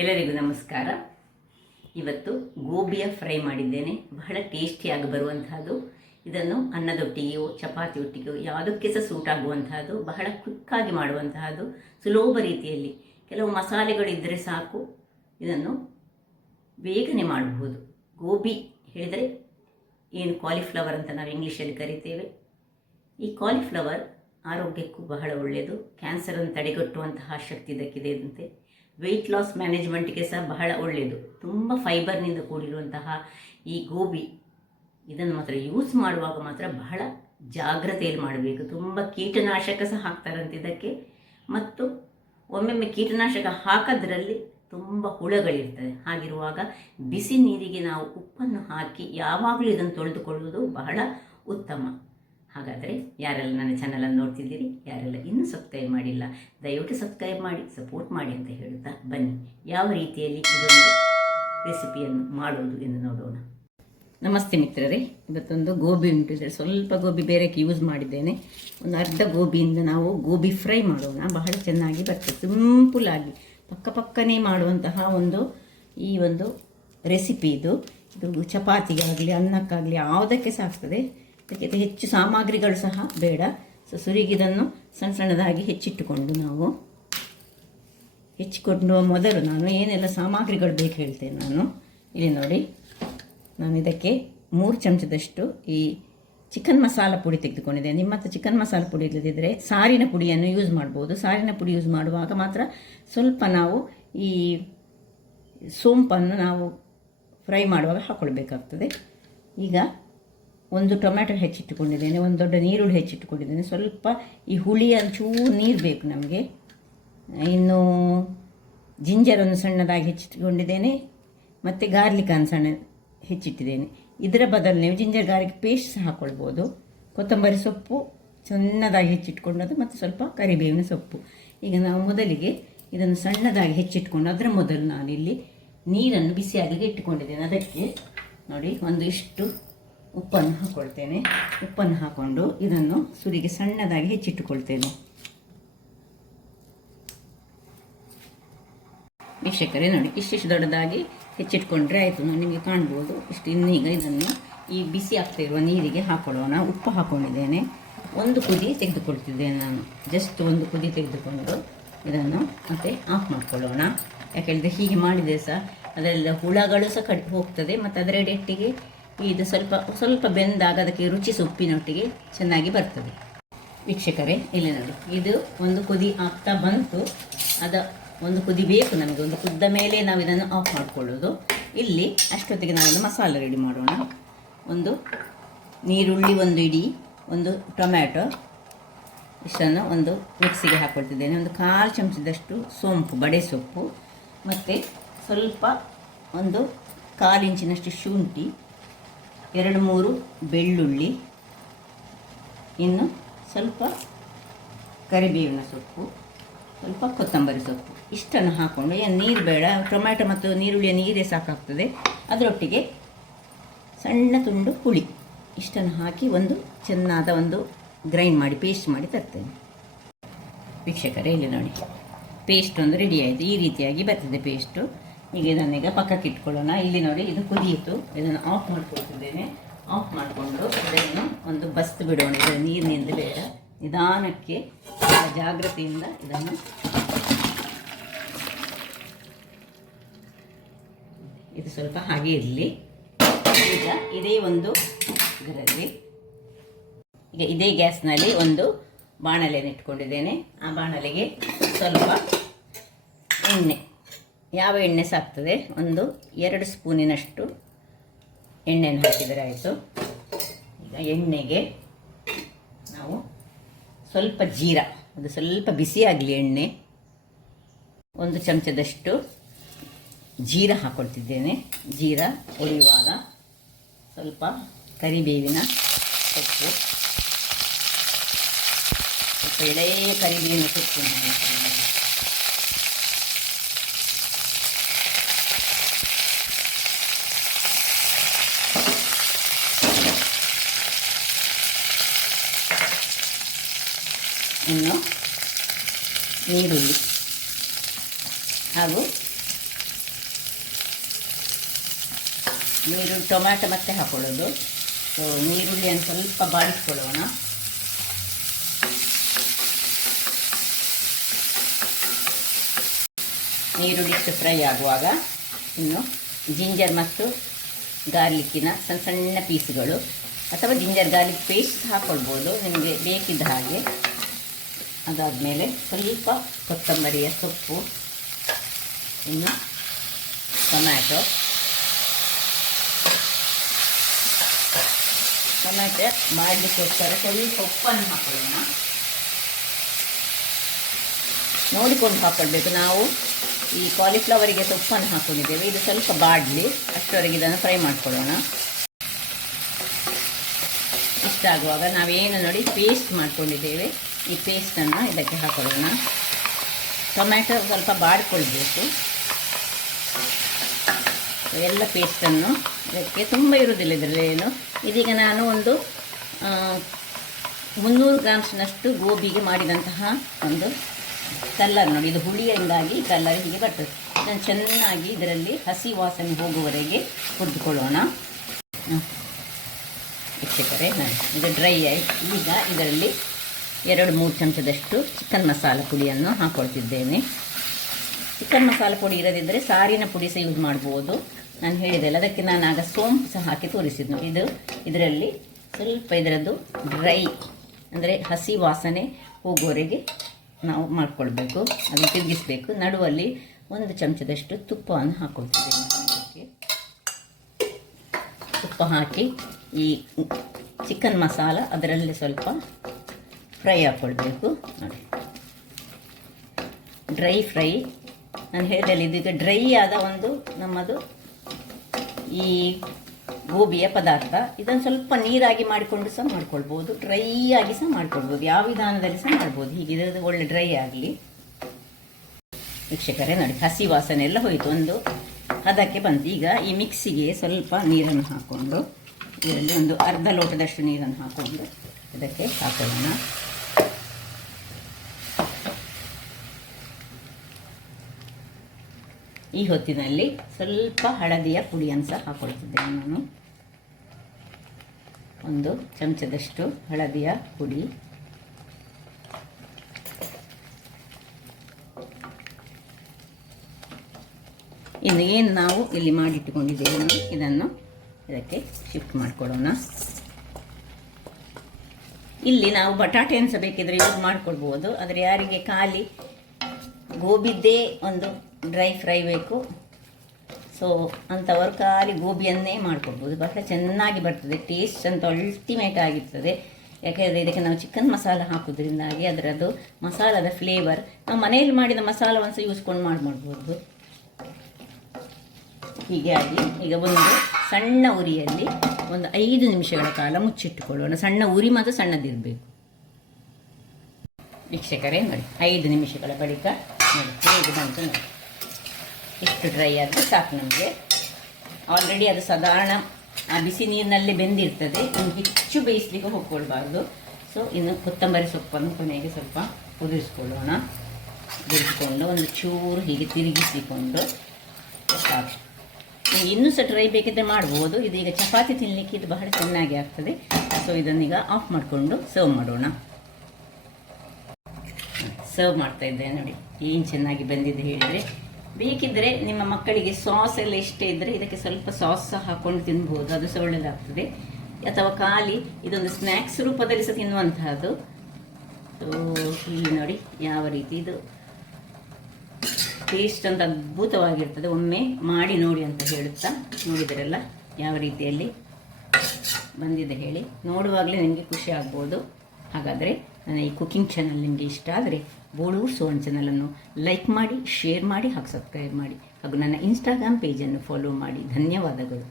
ಎಲ್ಲರಿಗೂ ನಮಸ್ಕಾರ. ಇವತ್ತು ಗೋಬಿಯ ಫ್ರೈ ಮಾಡಿದ್ದೇನೆ. ಬಹಳ ಟೇಸ್ಟಿಯಾಗಿ ಬರುವಂತಹದ್ದು. ಇದನ್ನು ಅನ್ನದೊಟ್ಟಿಗೆಯೋ ಚಪಾತಿ ಒಟ್ಟಿಗೆಯೋ ಯಾವುದಕ್ಕೆ ಸಹ ಸೂಟ್ ಆಗುವಂತಹದ್ದು. ಬಹಳ ಕ್ವಿಕ್ಕಾಗಿ ಮಾಡುವಂತಹದ್ದು, ಸುಲಭ ರೀತಿಯಲ್ಲಿ. ಕೆಲವು ಮಸಾಲೆಗಳಿದ್ದರೆ ಸಾಕು, ಇದನ್ನು ಬೇಗನೆ ಮಾಡಬಹುದು. ಗೋಬಿ ಹೇಳಿದರೆ ಏನು ಕಾಲಿಫ್ಲವರ್ ಅಂತ ನಾವು ಇಂಗ್ಲೀಷಲ್ಲಿ ಕರಿತೇವೆ. ಈ ಕಾಲಿಫ್ಲವರ್ ಆರೋಗ್ಯಕ್ಕೂ ಬಹಳ ಒಳ್ಳೆಯದು. ಕ್ಯಾನ್ಸರನ್ನು ತಡೆಗಟ್ಟುವಂತಹ ಶಕ್ತಿ ಇದಕ್ಕಿದೆ ಅಂತೆ. ವೆಯ್ಟ್ ಲಾಸ್ ಮ್ಯಾನೇಜ್ಮೆಂಟ್ಗೆ ಸಹ ಬಹಳ ಒಳ್ಳೆಯದು. ತುಂಬ ಫೈಬರ್ನಿಂದ ಕೂಡಿರುವಂತಹ ಈ ಗೋಬಿ, ಇದನ್ನು ಮಾತ್ರ ಯೂಸ್ ಮಾಡುವಾಗ ಮಾತ್ರ ಬಹಳ ಜಾಗ್ರತೆಯಲ್ಲಿ ಮಾಡಬೇಕು. ತುಂಬ ಕೀಟನಾಶಕ ಸಹ ಹಾಕ್ತಾರಂತೆ ಇದಕ್ಕೆ. ಮತ್ತು ಒಮ್ಮೊಮ್ಮೆ ಕೀಟನಾಶಕ ಹಾಕೋದ್ರಲ್ಲಿ ತುಂಬ ಹುಳಗಳಿರ್ತದೆ. ಹಾಗಿರುವಾಗ ಬಿಸಿ ನೀರಿಗೆ ನಾವು ಉಪ್ಪನ್ನು ಹಾಕಿ ಯಾವಾಗಲೂ ಇದನ್ನು ತೊಳೆದುಕೊಳ್ಳುವುದು ಬಹಳ ಉತ್ತಮ. ಹಾಗಾದರೆ ಯಾರೆಲ್ಲ ನನ್ನ ಚಾನಲನ್ನು ನೋಡ್ತಿದ್ದೀರಿ, ಯಾರೆಲ್ಲ ಇನ್ನೂ ಸಬ್ಸ್ಕ್ರೈಬ್ ಮಾಡಿಲ್ಲ, ದಯವಿಟ್ಟು ಸಬ್ಸ್ಕ್ರೈಬ್ ಮಾಡಿ ಸಪೋರ್ಟ್ ಮಾಡಿ ಅಂತ ಹೇಳುತ್ತಾ ಬನ್ನಿ ಯಾವ ರೀತಿಯಲ್ಲಿ ಇದೊಂದು ರೆಸಿಪಿಯನ್ನು ಮಾಡೋದು ಎಂದು ನೋಡೋಣ. ನಮಸ್ತೆ ಮಿತ್ರರೇ, ಇವತ್ತೊಂದು ಗೋಬಿ ಉಂಟು. ಇದರಲ್ಲಿ ಸ್ವಲ್ಪ ಗೋಬಿ ಬೇರೆಕ್ಕೆ ಯೂಸ್ ಮಾಡಿದ್ದೇನೆ. ಒಂದು ಅರ್ಧ ಗೋಬಿಯಿಂದ ನಾವು ಗೋಬಿ ಫ್ರೈ ಮಾಡೋಣ. ಬಹಳ ಚೆನ್ನಾಗಿ ಬರ್ತದೆ, ಸಿಂಪಲ್ಲಾಗಿ ಪಕ್ಕನೇ ಮಾಡುವಂತಹ ಈ ಒಂದು ರೆಸಿಪಿ ಇದು ಚಪಾತಿಗಾಗಲಿ ಅನ್ನಕ್ಕಾಗಲಿ ಯಾವುದಕ್ಕೆ ಸಹ ಆಗ್ತದೆ. ಅದಕ್ಕೆ ಹೆಚ್ಚು ಸಾಮಗ್ರಿಗಳು ಸಹ ಬೇಡ. ಸುರಿಗಿದನ್ನು ಸಣ್ಣ ಸಣ್ಣದಾಗಿ ಹೆಚ್ಚಿಕೊಂಡು ಮೊದಲು ನಾನು ಏನೆಲ್ಲ ಸಾಮಗ್ರಿಗಳು ಬೇಕು ಹೇಳ್ತೇನೆ. ಇಲ್ಲಿ ನೋಡಿ, ನಾನು ಇದಕ್ಕೆ 3 ಚಮಚದಷ್ಟು ಈ ಚಿಕನ್ ಮಸಾಲ ಪುಡಿ ತೆಗೆದುಕೊಂಡಿದ್ದೇನೆ. ನಿಮ್ಮ ಹತ್ರ ಚಿಕನ್ ಮಸಾಲ ಪುಡಿ ಇಲ್ಲದಿದ್ದರೆ ಸಾರಿನ ಪುಡಿಯನ್ನು ಯೂಸ್ ಮಾಡ್ಬೋದು. ಸಾರಿನ ಪುಡಿ ಯೂಸ್ ಮಾಡುವಾಗ ಮಾತ್ರ ಸ್ವಲ್ಪ ನಾವು ಈ ಸೋಂಪನ್ನು ನಾವು ಫ್ರೈ ಮಾಡುವಾಗ ಹಾಕ್ಕೊಳ್ಬೇಕಾಗ್ತದೆ. ಈಗ 1 ಟೊಮ್ಯಾಟೊ ಹೆಚ್ಚಿಟ್ಟುಕೊಂಡಿದ್ದೇನೆ, 1 ದೊಡ್ಡ ನೀರುಳ್ಳಿ ಹೆಚ್ಚಿಟ್ಟುಕೊಂಡಿದ್ದೇನೆ. ಸ್ವಲ್ಪ ಈ ಹುಳಿ ಒಂಚೂರು ನೀರು ಬೇಕು ನಮಗೆ. ಇನ್ನು ಜಿಂಜರನ್ನು ಸಣ್ಣದಾಗಿ ಹೆಚ್ಚಿಟ್ಟುಕೊಂಡಿದ್ದೇನೆ, ಮತ್ತು ಗಾರ್ಲಿಕನ್ನು ಸಣ್ಣ ಹೆಚ್ಚಿಟ್ಟಿದ್ದೇನೆ. ಇದರ ಬದಲು ನೀವು ಜಿಂಜರ್ ಗಾರ್ಲಿಕ್ ಪೇಸ್ಟ್ ಸಹ ಹಾಕ್ಕೊಳ್ಬೋದು. ಕೊತ್ತಂಬರಿ ಸೊಪ್ಪು ಸಣ್ಣದಾಗಿ ಹೆಚ್ಚಿಟ್ಕೊಂಡದ್ದು, ಮತ್ತು ಸ್ವಲ್ಪ ಕರಿಬೇವಿನ ಸೊಪ್ಪು. ಈಗ ನಾವು ಮೊದಲಿಗೆ ಇದನ್ನು ಸಣ್ಣದಾಗಿ ಹೆಚ್ಚಿಟ್ಕೊಂಡು ಅದರ ಮೊದಲು ನಾನಿಲ್ಲಿ ನೀರನ್ನು ಬಿಸಿಯಾಗಲಿಕ್ಕೆ ಇಟ್ಟುಕೊಂಡಿದ್ದೇನೆ. ಅದಕ್ಕೆ ನೋಡಿ ಒಂದಿಷ್ಟು ಉಪ್ಪನ್ನು ಹಾಕ್ಕೊಳ್ತೇನೆ. ಉಪ್ಪನ್ನು ಹಾಕ್ಕೊಂಡು ಇದನ್ನು ಸುರಿಗೆ ಸಣ್ಣದಾಗಿ ಹೆಚ್ಚಿಟ್ಟುಕೊಳ್ತೇನೆ. ವೀಕ್ಷಕರೇ ನೋಡಿ, ಇಷ್ಟಿಷ್ಟು ದೊಡ್ಡದಾಗಿ ಹೆಚ್ಚಿಟ್ಕೊಂಡ್ರೆ ಆಯಿತು. ನಿಮಗೆ ಕಾಣ್ಬೋದು ಇಷ್ಟು. ಇನ್ನೀಗ ಇದನ್ನು ಈ ಬಿಸಿ ಆಗ್ತಾ ಇರುವ ನೀರಿಗೆ ಹಾಕ್ಕೊಳ್ಳೋಣ. ಉಪ್ಪು ಹಾಕ್ಕೊಂಡಿದ್ದೇನೆ. 1 ಕುದಿ ತೆಗೆದುಕೊಳ್ತಿದ್ದೇನೆ ನಾನು. ಜಸ್ಟ್ 1 ಕುದಿ ತೆಗೆದುಕೊಂಡು ಇದನ್ನು ಮತ್ತೆ ಆಫ್ ಮಾಡ್ಕೊಳ್ಳೋಣ. ಯಾಕೆಳಿದ್ರೆ ಹೀಗೆ ಮಾಡಿದರೆ ಸಹ ಅದೆಲ್ಲ ಹುಳಗಳು ಸಹ ಹೋಗ್ತದೆ, ಮತ್ತು ಅದರ ಒಟ್ಟಿಗೆ ಇದು ಸ್ವಲ್ಪ ಬೆಂದಾಗ ಅದಕ್ಕೆ ರುಚಿ ಸೊಪ್ಪಿನೊಟ್ಟಿಗೆ ಚೆನ್ನಾಗಿ ಬರ್ತದೆ. ವೀಕ್ಷಕರೇ ಇಲ್ಲಿ ನೋಡಿ, ಇದು 1 ಕುದಿ ಆಗ್ತಾ ಬಂತು. 1 ಕುದಿ ಬೇಕು ನಮಗೆ. 1 ಕುದ್ದ ಮೇಲೆ ನಾವು ಇದನ್ನು ಆಫ್ ಮಾಡಿಕೊಳ್ಳೋದು. ಇಲ್ಲಿ ಅಷ್ಟೊತ್ತಿಗೆ ನಾವೊಂದು ಮಸಾಲೆ ರೆಡಿ ಮಾಡೋಣ. 1 ನೀರುಳ್ಳಿ, 1 ಇಡೀ, 1 ಟೊಮ್ಯಾಟೊ, ಇಷ್ಟನ್ನು ಒಂದು ಮಿಕ್ಸಿಗೆ ಹಾಕ್ಕೊಳ್ತಿದ್ದೇನೆ. 1/4 ಚಮಚದಷ್ಟು ಸೋಂಪು, ಬಡೆ ಸೊಪ್ಪು, ಮತ್ತು ಸ್ವಲ್ಪ 1/4 ಇಂಚಿನಷ್ಟು ಶುಂಠಿ, 2-3 ಬೆಳ್ಳುಳ್ಳಿ, ಇನ್ನು ಸ್ವಲ್ಪ ಕರಿಬೇವಿನ ಸೊಪ್ಪು, ಸ್ವಲ್ಪ ಕೊತ್ತಂಬರಿ ಸೊಪ್ಪು. ಇಷ್ಟನ್ನು ಹಾಕ್ಕೊಂಡು, ಏನು ನೀರು ಬೇಡ, ಟೊಮ್ಯಾಟೊ ಮತ್ತು ನೀರುಳ್ಳಿಯ ನೀರೇ ಸಾಕಾಗ್ತದೆ. ಅದರೊಟ್ಟಿಗೆ ಸಣ್ಣ ತುಂಡು ಹುಳಿ, ಇಷ್ಟನ್ನು ಹಾಕಿ ಚೆನ್ನಾದ ಗ್ರೈಂಡ್ ಮಾಡಿ ಪೇಸ್ಟ್ ಮಾಡಿ ತರ್ತೇನೆ. ವೀಕ್ಷಕರೇ ಇಲ್ಲಿ ನೋಡಿ, ಪೇಸ್ಟ್ ರೆಡಿ ಆಯಿತು. ಈ ರೀತಿಯಾಗಿ ಬರ್ತದೆ ಪೇಸ್ಟು. ಈಗ ಇದನ್ನೀಗ ಪಕ್ಕಕ್ಕೆ ಇಟ್ಕೊಳ್ಳೋಣ. ಇಲ್ಲಿ ನೋಡಿ, ಇದು ಕುದಿಯಿತು. ಇದನ್ನು ಆಫ್ ಮಾಡ್ಕೊಳ್ತಿದ್ದೇನೆ. ಆಫ್ ಮಾಡಿಕೊಂಡು ಇದನ್ನು ಬಸ್ತು ಬಿಡೋಣ. ಇದು ನೀರಿನಿಂದ ಬೇಡ, ನಿಧಾನಕ್ಕೆ ಜಾಗ್ರತೆಯಿಂದ ಇದನ್ನು ಇದು ಸ್ವಲ್ಪ ಹಾಗೆ ಇರಲಿ. ಈಗ ಇದೇ ಗ್ಯಾಸ್ನಲ್ಲಿ ಬಾಣಲೆಯನ್ನು ಇಟ್ಕೊಂಡಿದ್ದೇನೆ. ಆ ಬಾಣಲೆಗೆ ಸ್ವಲ್ಪ ಎಣ್ಣೆ, ಯಾವ ಎಣ್ಣೆ ಸಾಕ್ತದೆ, 2 ಸ್ಪೂನಿನಷ್ಟು ಎಣ್ಣೆಯನ್ನು ಹಾಕಿದರೆ ಆಯಿತು. ಈಗ ಎಣ್ಣೆಗೆ ನಾವು ಸ್ವಲ್ಪ ಜೀರಾ, ಅದು ಸ್ವಲ್ಪ ಬಿಸಿಯಾಗಲಿ ಎಣ್ಣೆ. 1 ಚಮಚದಷ್ಟು ಜೀರಾ ಹಾಕ್ಕೊಳ್ತಿದ್ದೇನೆ. ಜೀರಾ ಉರಿಯುವಾಗ ಸ್ವಲ್ಪ ಕರಿಬೇವಿನ ಸೊಪ್ಪು, ಸ್ವಲ್ಪ ಎಳೆಯ ಕರಿಬೇವಿನ ಸೊಪ್ಪು, ಇನ್ನು ನೀರುಳ್ಳಿ ಹಾಗೂ ಟೊಮ್ಯಾಟೊ ಮತ್ತೆ ಹಾಕೊಳ್ಳೋದು. ಸೊ ನೀರುಳ್ಳಿಯನ್ನು ಸ್ವಲ್ಪ ಬಾಡಿಸ್ಕೊಳ್ಳೋಣ. ನೀರುಳ್ಳಿ ಇಷ್ಟು ಫ್ರೈ ಆಗುವಾಗ ಇನ್ನು ಜಿಂಜರ್ ಮತ್ತು ಗಾರ್ಲಿಕ್ಕಿನ ಸಣ್ಣ ಸಣ್ಣ ಪೀಸ್ಗಳು ಅಥವಾ ಜಿಂಜರ್ ಗಾರ್ಲಿಕ್ ಪೇಸ್ಟ್ ಹಾಕ್ಕೊಳ್ಬೋದು ನಿಮಗೆ ಬೇಕಿದ್ದ ಹಾಗೆ. ಅದಾದಮೇಲೆ ಸ್ವಲ್ಪ ಕೊತ್ತಂಬರಿಯ ಸೊಪ್ಪು, ಇನ್ನು ಟೊಮ್ಯಾಟೊ ಮಾಡಲಿಕ್ಕೋಸ್ಕರ ಸ್ವಲ್ಪ ಉಪ್ಪನ್ನು ಹಾಕೊಳ್ಳೋಣ. ನೋಡಿಕೊಂಡು ಹಾಕ್ಕೊಳ್ಬೇಕು. ನಾವು ಈ ಕಾಲಿಫ್ಲವರಿಗೆ ಸೊಪ್ಪನ್ನು ಹಾಕ್ಕೊಂಡಿದ್ದೇವೆ, ಇದು ಸ್ವಲ್ಪ ಬಾಡಲಿ, ಅಷ್ಟರವರೆಗೆ ಇದನ್ನು ಫ್ರೈ ಮಾಡ್ಕೊಳ್ಳೋಣ. ಇಷ್ಟಾಗುವಾಗ ನಾವೇನು ನೋಡಿ ಪೇಸ್ಟ್ ಮಾಡ್ಕೊಂಡಿದ್ದೇವೆ, ಈ ಪೇಸ್ಟನ್ನು ಇದಕ್ಕೆ ಹಾಕೊಳ್ಳೋಣ. ಟೊಮ್ಯಾಟೊ ಸ್ವಲ್ಪ ಬಾಡ್ಕೊಳ್ಬೇಕು. ಎಲ್ಲ ಪೇಸ್ಟನ್ನು ಇದಕ್ಕೆ ತುಂಬ ಇರುವುದಿಲ್ಲ ಇದರಲ್ಲಿ ಏನು. ಇದೀಗ ನಾನು ಒಂದು 300 ಗ್ರಾಮ್ಸ್ನಷ್ಟು ಗೋಬಿಗೆ ಮಾಡಿದಂತಹ ಒಂದು ಕಲ್ಲರ್ ನೋಡಿ, ಇದು ಹುಳಿಯಿಂದಾಗಿ ಕಲ್ಲರ್ ಹೀಗೆ ಬರ್ತದೆ. ಇದನ್ನು ಚೆನ್ನಾಗಿ ಇದರಲ್ಲಿ ಹಸಿ ವಾಸನೆ ಹೋಗುವವರೆಗೆ ಹುರಿದುಕೊಳ್ಳೋಣ. ವೀಕ್ಷಕರೇ, ಇದು ಡ್ರೈ ಆಯಿತು. ಈಗ ಇದರಲ್ಲಿ 2-3 ಚಮಚದಷ್ಟು ಚಿಕನ್ ಮಸಾಲ ಪುಡಿಯನ್ನು ಹಾಕ್ಕೊಳ್ತಿದ್ದೇನೆ. ಚಿಕನ್ ಮಸಾಲ ಪುಡಿ ಇರದಿದ್ದರೆ ಸಾರಿನ ಪುಡಿ ಸಹ ಯೂಸ್ ಮಾಡ್ಬೋದು. ನಾನು ಹೇಳಿದೆಲ್ಲ, ಅದಕ್ಕೆ ನಾನು ಆಗ ಸೋಂಪು ಸಹ ಹಾಕಿ ತೋರಿಸಿದ್ನು. ಇದರಲ್ಲಿ ಸ್ವಲ್ಪ ಇದರದ್ದು ಡ್ರೈ ಅಂದರೆ ಹಸಿ ವಾಸನೆ ಹೋಗುವವರೆಗೆ ನಾವು ಮಾಡ್ಕೊಳ್ಬೇಕು. ಅದನ್ನು ತಿರುಗಿಸ್ಬೇಕು. ನಡುವಲ್ಲಿ 1 ಚಮಚದಷ್ಟು ತುಪ್ಪವನ್ನು ಹಾಕ್ಕೊಳ್ತಿದ್ದೇನೆ. ತುಪ್ಪ ಹಾಕಿ ಈ ಚಿಕನ್ ಮಸಾಲ ಅದರಲ್ಲಿ ಸ್ವಲ್ಪ ಫ್ರೈ ಹಾಕ್ಕೊಳ್ಬೇಕು ನೋಡಿ, ಡ್ರೈ ಫ್ರೈ. ನಾನು ಹೇಳಿದಲ್ಲಿ ಇದೀಗ ಡ್ರೈ ಆದ ಒಂದು ನಮ್ಮದು ಈ ಗೋಬಿಯ ಪದಾರ್ಥ. ಇದನ್ನು ಸ್ವಲ್ಪ ನೀರಾಗಿ ಮಾಡಿಕೊಂಡು ಸಹ ಮಾಡ್ಕೊಳ್ಬೋದು, ಡ್ರೈ ಆಗಿ ಸಹ ಮಾಡ್ಕೊಳ್ಬೋದು, ಯಾವ ವಿಧಾನದಲ್ಲಿ ಸಹ ಮಾಡ್ಬೋದು. ಹೀಗೆ ಇದು ಒಳ್ಳೆ ಡ್ರೈ ಆಗಲಿ. ವೀಕ್ಷಕರೇ ನೋಡಿ, ಹಸಿ ವಾಸನೆ ಎಲ್ಲ ಹೋಯಿತು, ಒಂದು ಅದಕ್ಕೆ ಬಂತು. ಈಗ ಈ ಮಿಕ್ಸಿಗೆ ಸ್ವಲ್ಪ ನೀರನ್ನು ಹಾಕ್ಕೊಂಡು ಇದರಲ್ಲಿ ಒಂದು ಅರ್ಧ ಲೋಟದಷ್ಟು ನೀರನ್ನು ಹಾಕ್ಕೊಂಡು ಇದಕ್ಕೆ ಹಾಕೊಳ್ಳೋಣ. ಈ ಹೊತ್ತಿನಲ್ಲಿ ಸ್ವಲ್ಪ ಹಳದಿಯ ಪುಡಿಯನ್ನು ಸಹ ಹಾಕ್ಕೊಳ್ತಿದ್ದೇನೆ ನಾನು. 1 ಚಮಚದಷ್ಟು ಹಳದಿಯ ಪುಡಿ, ಇನ್ನು ಏನು ನಾವು ಇಲ್ಲಿ ಮಾಡಿಟ್ಟುಕೊಂಡಿದ್ದೇವೆ ಇದನ್ನು ಇದಕ್ಕೆ ಶಿಫ್ಟ್ ಮಾಡಿಕೊಡೋಣ. ಇಲ್ಲಿ ನಾವು ಬಟಾಟೆಯನ್ನು ಸಹ ಬೇಕಿದ್ರೆ ಯೂಸ್ ಮಾಡ್ಕೊಳ್ಬೋದು. ಆದರೆ ಯಾರಿಗೆ ಖಾಲಿ ಗೋಬಿದ್ದೇ ಒಂದು ಡ್ರೈ ಫ್ರೈ ಬೇಕು, ಸೊ ಅಂಥವರು ಖಾಲಿ ಗೋಬಿಯನ್ನೇ ಮಾಡ್ಕೊಳ್ಬೋದು. ಬಹಳ ಚೆನ್ನಾಗಿ ಬರ್ತದೆ, ಟೇಸ್ಟ್ ಅಂತ ಅಲ್ಟಿಮೇಟ್ ಆಗಿರ್ತದೆ. ಯಾಕೆಂದರೆ ಇದಕ್ಕೆ ನಾವು ಚಿಕನ್ ಮಸಾಲ ಹಾಕೋದ್ರಿಂದಾಗಿ ಅದರದ್ದು ಮಸಾಲದ ಫ್ಲೇವರ್ ನಾವು ಮನೆಯಲ್ಲಿ ಮಾಡಿದ ಮಸಾಲವನ್ನು ಸಹ ಯೂಸ್ಕೊಂಡು ಮಾಡ್ಬೋದು. ಹೀಗಾಗಿ ಈಗ ಒಂದು ಸಣ್ಣ ಉರಿಯಲ್ಲಿ ಒಂದು 5 ನಿಮಿಷಗಳ ಕಾಲ ಮುಚ್ಚಿಟ್ಟುಕೊಳ್ಳೋಣ. ಸಣ್ಣ ಉರಿ ಮತ್ತು ಸಣ್ಣದಿರಬೇಕು. ವೀಕ್ಷಕರೇ ನೋಡಿ, 5 ನಿಮಿಷಗಳ ಬಳಿಕ ನೋಡಿ ಹೇಗೆ ಬಂತು ನೋಡಿ. ಇಷ್ಟು ಡ್ರೈ ಆದರೆ ಸಾಕು ನಮಗೆ. ಆಲ್ರೆಡಿ ಅದು ಸಾಧಾರಣ ಆ ಬಿಸಿ ನೀರಿನಲ್ಲೇ ಬೆಂದಿರ್ತದೆ, ಇನ್ನು ಹೆಚ್ಚು ಬೇಯಿಸ್ಲಿಕ್ಕೆ ಹೋಗ್ಕೊಳ್ಬಾರ್ದು. ಸೊ ಇನ್ನು ಕೊತ್ತಂಬರಿ ಸೊಪ್ಪನ್ನು ಕೊನೆಗೆ ಸ್ವಲ್ಪ ಉದುರಿಸ್ಕೊಳ್ಳೋಣ. ಉದುರಿಸಿಕೊಂಡು ಒಂದು ಚೂರು ಹೀಗೆ ತಿರುಗಿಸಿಕೊಂಡು ಸಾಕು. ಇನ್ನೂ ಸಹ ಡ್ರೈ ಬೇಕಿದ್ದರೆ ಮಾಡ್ಬೋದು. ಇದೀಗ ಚಪಾತಿ ತಿನ್ನಲಿಕ್ಕೆ ಇದು ಬಹಳ ಚೆನ್ನಾಗಿ ಆಗ್ತದೆ. ಸೊ ಇದನ್ನೀಗ ಆಫ್ ಮಾಡಿಕೊಂಡು ಸರ್ವ್ ಮಾಡೋಣ. ಸರ್ವ್ ಮಾಡ್ತಾ ಇದ್ದೇನೆ ನೋಡಿ, ಏನು ಚೆನ್ನಾಗಿ ಬಂದಿದೆ ಹೇಳಿದರೆ. ಬೇಕಿದ್ದರೆ ನಿಮ್ಮ ಮಕ್ಕಳಿಗೆ ಸಾಸ್ ಎಲ್ಲ ಇಷ್ಟ ಇದ್ದರೆ ಇದಕ್ಕೆ ಸ್ವಲ್ಪ ಸಾಸ್ ಸಹ ಹಾಕ್ಕೊಂಡು ತಿನ್ಬೋದು, ಅದು ಸಹ ಒಳ್ಳೆಯದಾಗ್ತದೆ. ಅಥವಾ ಖಾಲಿ ಇದೊಂದು ಸ್ನ್ಯಾಕ್ಸ್ ರೂಪದಲ್ಲಿ ಸಹ ತಿನ್ನುವಂತಹದ್ದು. ಸೊ ಇಲ್ಲಿ ನೋಡಿ ಯಾವ ರೀತಿ ಇದು ಟೇಸ್ಟ್ ಅಂತ ಅದ್ಭುತವಾಗಿರ್ತದೆ. ಒಮ್ಮೆ ಮಾಡಿ ನೋಡಿ ಅಂತ ಹೇಳುತ್ತಾ, ನೋಡಿದರೆಲ್ಲ ಯಾವ ರೀತಿಯಲ್ಲಿ ಬಂದಿದೆ ಹೇಳಿ. ನೋಡುವಾಗಲೇ ನಿಮಗೆ ಖುಷಿ ಆಗ್ಬೋದು. ಹಾಗಾದರೆ ನನ್ನ ಈ ಕುಕಿಂಗ್ ಚಾನಲ್ ನಿಮಗೆ ಇಷ್ಟ ಆದರೆ ಬೋಳೂರು ಸುವರ್ಣ ಚಾನಲನ್ನು ಲೈಕ್ ಮಾಡಿ, ಶೇರ್ ಮಾಡಿ ಹಾಗೂ ಸಬ್ಸ್ಕ್ರೈಬ್ ಮಾಡಿ ಹಾಗೂ ನನ್ನ ಇನ್ಸ್ಟಾಗ್ರಾಮ್ ಪೇಜನ್ನು ಫಾಲೋ ಮಾಡಿ. ಧನ್ಯವಾದಗಳು.